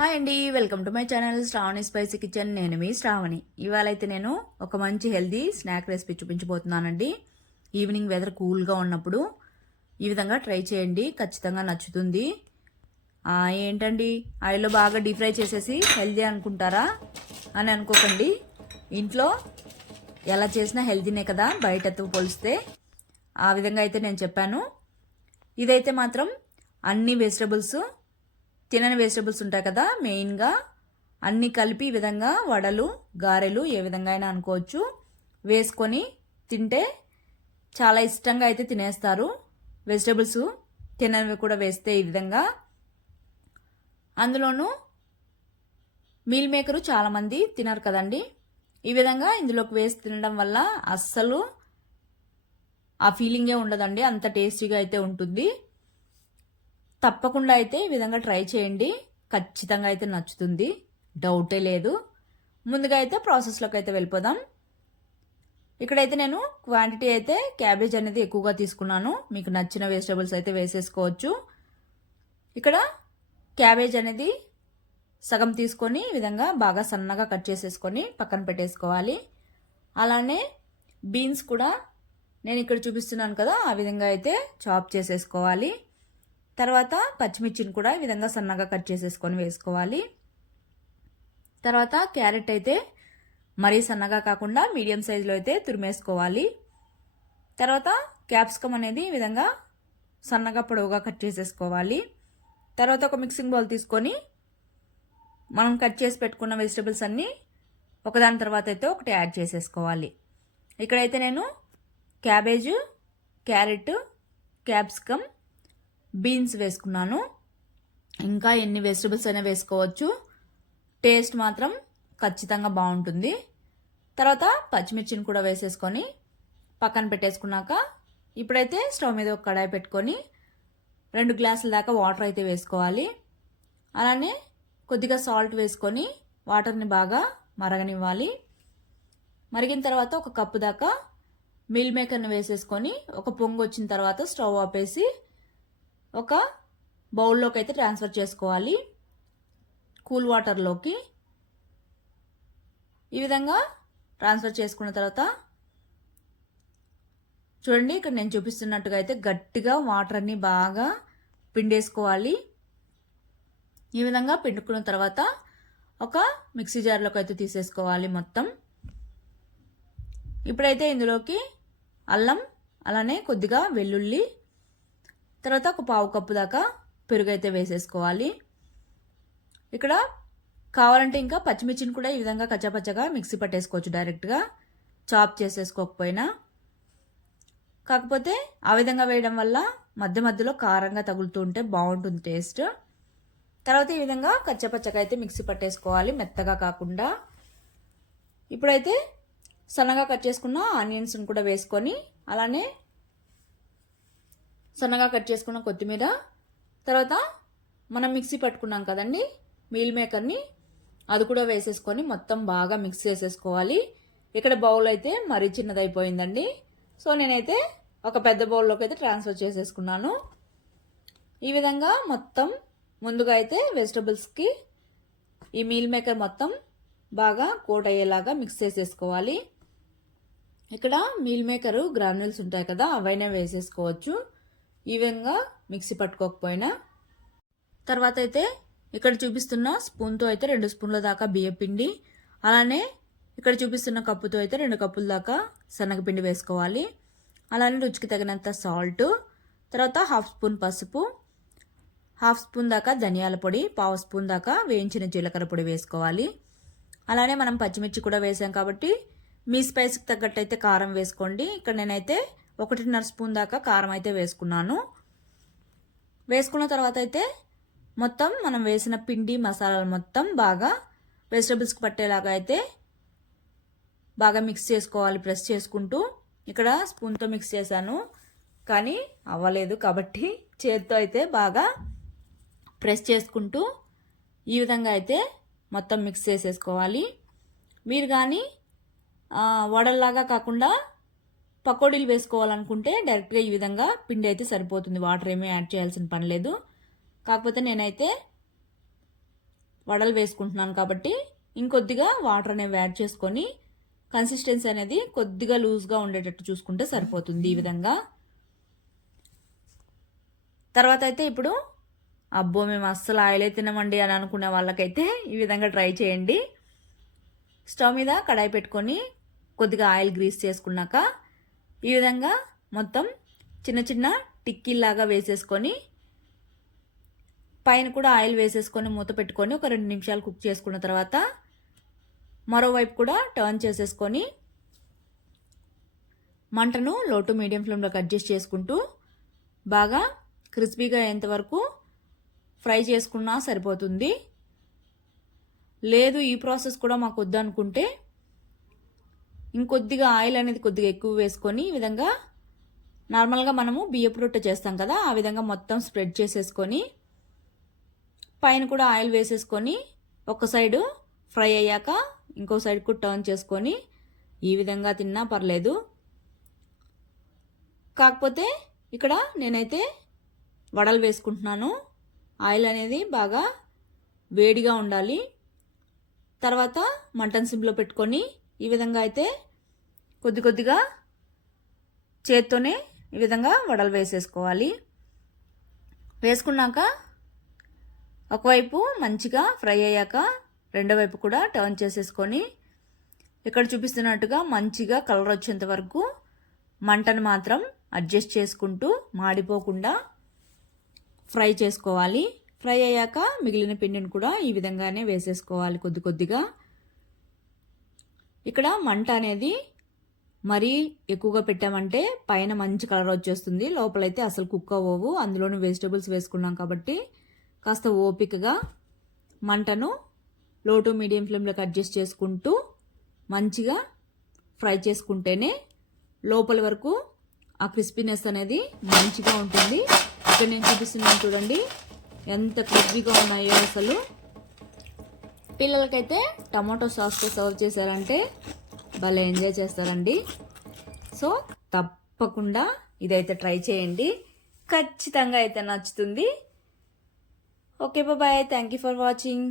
Hi అండి, welcome to my channel Shravani spicy kitchen. నేను మీ శ్రావణి. ఇవాళ అయితే నేను ఒక మంచి హెల్దీ స్నాక్ రెసిపీ చూపించబోతున్నానండి. ఈవినింగ్ వెదర్ కూల్గా ఉన్నప్పుడు ఈ విధంగా ట్రై చేయండి, ఖచ్చితంగా నచ్చుతుంది. ఏంటండి ఆయిల్లో బాగా డీప్ ఫ్రై చేసేసి హెల్దీ అనుకుంటారా అని అనుకోకండి. ఇంట్లో ఎలా చేసినా హెల్దీనే కదా, బయటతో పోలిస్తే. ఆ విధంగా అయితే నేను చెప్పాను. ఇదైతే మాత్రం అన్ని వెజిటబుల్స్, తినని వెజిటబుల్స్ ఉంటాయి కదా, మెయిన్గా అన్నీ కలిపి ఈ విధంగా వడలు, గారెలు ఏ విధంగా అయినా అనుకోవచ్చు, వేసుకొని తింటే చాలా ఇష్టంగా అయితే తినేస్తారు. వెజిటబుల్స్ తిననివి కూడా వేస్తే ఈ విధంగా. అందులోనూ మీల్ మేకరు చాలామంది తినరు కదండి. ఈ విధంగా ఇందులోకి వేసి తినడం వల్ల అస్సలు ఆ ఫీలింగే ఉండదండి, అంత టేస్టీగా అయితే ఉంటుంది. తప్పకుండా అయితే ఈ విధంగా ట్రై చేయండి, ఖచ్చితంగా అయితే నచ్చుతుంది, డౌటే లేదు. ముందుగా అయితే ప్రాసెస్లోకి అయితే వెళ్ళిపోదాం. ఇక్కడైతే నేను క్వాంటిటీ అయితే క్యాబేజ్ అనేది ఎక్కువగా తీసుకున్నాను. మీకు నచ్చిన వెజిటబుల్స్ అయితే వేసేసుకోవచ్చు. ఇక్కడ క్యాబేజ్ అనేది సగం తీసుకొని ఈ విధంగా బాగా సన్నగా కట్ చేసేసుకొని పక్కన పెట్టేసుకోవాలి. అలానే బీన్స్ కూడా నేను ఇక్కడ చూపిస్తున్నాను కదా, ఆ విధంగా అయితే చాప్ చేసేసుకోవాలి. తర్వాత పచ్చిమిర్చిని కూడా ఈ విధంగా సన్నగా కట్ చేసేసుకొని వేసుకోవాలి. తర్వాత క్యారెట్ అయితే మరీ సన్నగా కాకుండా మీడియం సైజులో అయితే తురిమేసుకోవాలి. తర్వాత క్యాప్సికమ్ అనేది ఈ విధంగా సన్నగా పొడవుగా కట్ చేసేసుకోవాలి. తర్వాత ఒక మిక్సింగ్ బౌల్ తీసుకొని మనం కట్ చేసి పెట్టుకున్న వెజిటబుల్స్ అన్నీ ఒకదాని తర్వాత అయితే ఒకటి యాడ్ చేసేసుకోవాలి. ఇక్కడైతే నేను క్యాబేజ్, క్యారెట్, క్యాప్సికమ్, బీన్స్ వేసుకున్నాను. ఇంకా ఎన్ని వెజిటబుల్స్ అయినా వేసుకోవచ్చు, టేస్ట్ మాత్రం ఖచ్చితంగా బాగుంటుంది. తర్వాత పచ్చిమిర్చిని కూడా వేసేసుకొని పక్కన పెట్టేసుకున్నాక ఇప్పుడైతే స్టవ్ మీద ఒక కడాయి పెట్టుకొని 2 గ్లాసుల దాకా వాటర్ అయితే వేసుకోవాలి. అలానే కొద్దిగా సాల్ట్ వేసుకొని వాటర్ని బాగా మరగనివ్వాలి. మరిగిన తర్వాత ఒక కప్పు దాకా మీల్ మేకర్ని వేసేసుకొని ఒక పొంగు వచ్చిన తర్వాత స్టవ్ ఆపేసి ఒక బౌల్లోకి అయితే ట్రాన్స్ఫర్ చేసుకోవాలి, కూల్ వాటర్లోకి. ఈ విధంగా ట్రాన్స్ఫర్ చేసుకున్న తర్వాత చూడండి, ఇక్కడ నేను చూపిస్తున్నట్టుగా అయితే గట్టిగా వాటర్ అన్ని బాగా పిండేసుకోవాలి. ఈ విధంగా పిండుకున్న తర్వాత ఒక మిక్సీ జార్లోకి అయితే తీసేసుకోవాలి మొత్తం. ఇప్పుడైతే ఇందులోకి అల్లం, అలానే కొద్దిగా వెల్లుల్లి, తర్వాత ఒక పావు కప్పు దాకా పెరుగు అయితే వేసేసుకోవాలి. ఇక్కడ కావాలంటే ఇంకా పచ్చిమిర్చిని కూడా ఈ విధంగా కచ్చాపచ్చగా మిక్సీ పట్టేసుకోవచ్చు, డైరెక్ట్గా చాప్ చేసేసుకోకపోయినా. కాకపోతే ఆ విధంగా వేయడం వల్ల మధ్య మధ్యలో కారంగా తగులుతూ ఉంటే బాగుంటుంది టేస్ట్. తర్వాత ఈ విధంగా కచ్చాపచ్చగా అయితే మిక్సీ పట్టేసుకోవాలి, మెత్తగా కాకుండా. ఇప్పుడైతే సన్నగా కట్ చేసుకున్న ఆనియన్స్ని కూడా వేసుకొని, అలానే సన్నగా కట్ చేసుకున్న కొత్తిమీర, తర్వాత మనం మిక్సీ పట్టుకున్నాం కదండి మీల్ మేకర్ని, అది కూడా వేసేసుకొని మొత్తం బాగా మిక్స్ చేసేసుకోవాలి. ఇక్కడ బౌల్ అయితే మరీ చిన్నదైపోయిందండి, సో నేనైతే ఒక పెద్ద బౌల్లోకి అయితే ట్రాన్స్ఫర్ చేసేసుకున్నాను. ఈ విధంగా మొత్తం ముందుగా అయితే వెజిటబుల్స్కి ఈ మీల్ మేకర్ మొత్తం బాగా కోట్ అయ్యేలాగా మిక్స్ చేసేసుకోవాలి. ఇక్కడ మీల్ మేకరు గ్రాన్యూల్స్ ఉంటాయి కదా, అవైనా వేసేసుకోవచ్చు, ఈ విధంగా మిక్సీ పట్టుకోకపోయినా. తర్వాత అయితే ఇక్కడ చూపిస్తున్న స్పూన్తో అయితే 2 స్పూన్ల దాకా బియ్యం పిండి, అలానే ఇక్కడ చూపిస్తున్న కప్పుతో అయితే 2 కప్పుల దాకా శనగపిండి వేసుకోవాలి. అలానే రుచికి తగినంత సాల్ట్, తర్వాత 1/2 స్పూన్ పసుపు, 1/2 స్పూన్ దాకా ధనియాల పొడి, 1/2 స్పూన్ దాకా వేయించిన జీలకర్ర పొడి వేసుకోవాలి. అలానే మనం పచ్చిమిర్చి కూడా వేసాం కాబట్టి మీ స్పైస్కి తగ్గట్టు అయితే కారం వేసుకోండి. ఇక్కడ నేనైతే 1.5 స్పూన్ దాకా కారం అయితే వేసుకున్నాను. వేసుకున్న తర్వాత అయితే మొత్తం మనం వేసిన పిండి మసాలాలు మొత్తం బాగా వెజిటబుల్స్కి పట్టేలాగా అయితే బాగా మిక్స్ చేసుకోవాలి, ప్రెస్ చేసుకుంటూ. ఇక్కడ స్పూన్తో మిక్స్ చేశాను కానీ అవ్వలేదు కాబట్టి చేతితో అయితే బాగా ప్రెస్ చేసుకుంటూ ఈ విధంగా అయితే మొత్తం మిక్స్ చేసేసుకోవాలి. మీరు కానీ వడల్లాగా కాకుండా పకోడీలు వేసుకోవాలనుకుంటే డైరెక్ట్గా ఈ విధంగా పిండి అయితే సరిపోతుంది, వాటర్ ఏమీ యాడ్ చేయాల్సిన పని లేదు. కాకపోతే నేనైతే వడలు వేసుకుంటున్నాను కాబట్టి ఇంకొద్దిగా వాటర్ అనేవి యాడ్ చేసుకొని కన్సిస్టెన్సీ అనేది కొద్దిగా లూజ్గా ఉండేటట్టు చూసుకుంటే సరిపోతుంది. ఈ విధంగా తర్వాత అయితే ఇప్పుడు అబ్బో మేము అస్సలు ఆయిలే తినమండి అని అనుకునే వాళ్ళకైతే ఈ విధంగా ట్రై చేయండి. స్టవ్ మీద కడాయి పెట్టుకొని కొద్దిగా ఆయిల్ గ్రీస్ చేసుకున్నాక ఈ విధంగా మొత్తం చిన్న చిన్న టిక్కీలాగా వేసేసుకొని పైన కూడా ఆయిల్ వేసేసుకొని మూత పెట్టుకొని ఒక 2 నిమిషాలు కుక్ చేసుకున్న తర్వాత మరోవైపు కూడా టర్న్ చేసేసుకొని మంటను లో టు మీడియం ఫ్లేమ్లోకి అడ్జస్ట్ చేసుకుంటూ బాగా క్రిస్పీగా అయ్యేంత వరకు ఫ్రై చేసుకున్నా సరిపోతుంది. లేదు ఈ ప్రాసెస్ కూడా మాకు వద్దనుకుంటే ఇంకొద్దిగా ఆయిల్ అనేది కొద్దిగా ఎక్కువ వేసుకొని ఈ విధంగా నార్మల్గా మనము బియ్యపు రొట్టె చేస్తాం కదా, ఆ విధంగా మొత్తం స్ప్రెడ్ చేసేసుకొని పైన కూడా ఆయిల్ వేసేసుకొని ఒక సైడు ఫ్రై అయ్యాక ఇంకో సైడ్ కూడా టర్న్ చేసుకొని ఈ విధంగా తిన్నా పర్లేదు. కాకపోతే ఇక్కడ నేనైతే వడలు వేసుకుంటున్నాను. ఆయిల్ అనేది బాగా వేడిగా ఉండాలి. తర్వాత మంటను సిమ్లో పెట్టుకొని ఈ విధంగా అయితే కొద్ది కొద్దిగా చేత్తోనే ఈ విధంగా వడలు వేసేసుకోవాలి. వేసుకున్నాక ఒకవైపు మంచిగా ఫ్రై అయ్యాక రెండో వైపు కూడా టర్న్ చేసేసుకొని ఇక్కడ చూపిస్తున్నట్టుగా మంచిగా కలర్ వచ్చేంత వరకు మంటను మాత్రం అడ్జస్ట్ చేసుకుంటూ మాడిపోకుండా ఫ్రై చేసుకోవాలి. ఫ్రై అయ్యాక మిగిలిన పిండిని కూడా ఈ విధంగానే వేసేసుకోవాలి కొద్ది కొద్దిగా. ఇక్కడ మంట అనేది మరీ ఎక్కువగా పెట్టామంటే పైన మంచి కలర్ వచ్చేస్తుంది, లోపలైతే అసలు కుక్ అవ్వవు. అందులోనూ వెజిటబుల్స్ వేసుకున్నాం కాబట్టి కాస్త ఓపికగా మంటను లో టు మీడియం ఫ్లేమ్లోకి అడ్జస్ట్ చేసుకుంటూ మంచిగా ఫ్రై చేసుకుంటేనే లోపల వరకు ఆ క్రిస్పీనెస్ అనేది మంచిగా ఉంటుంది. ఇక్కడ నేను చూపిస్తున్నాను చూడండి ఎంత క్రిస్పీగా ఉన్నాయో. అసలు పిల్లలకైతే టమాటో సాస్తో సర్వ్ చేశారంటే భలే ఎంజాయ్ చేస్తారండి. సో తప్పకుండా ఇదైతే ట్రై చేయండి, ఖచ్చితంగా అయితే నచ్చుతుంది. Okay bye, thank you for watching.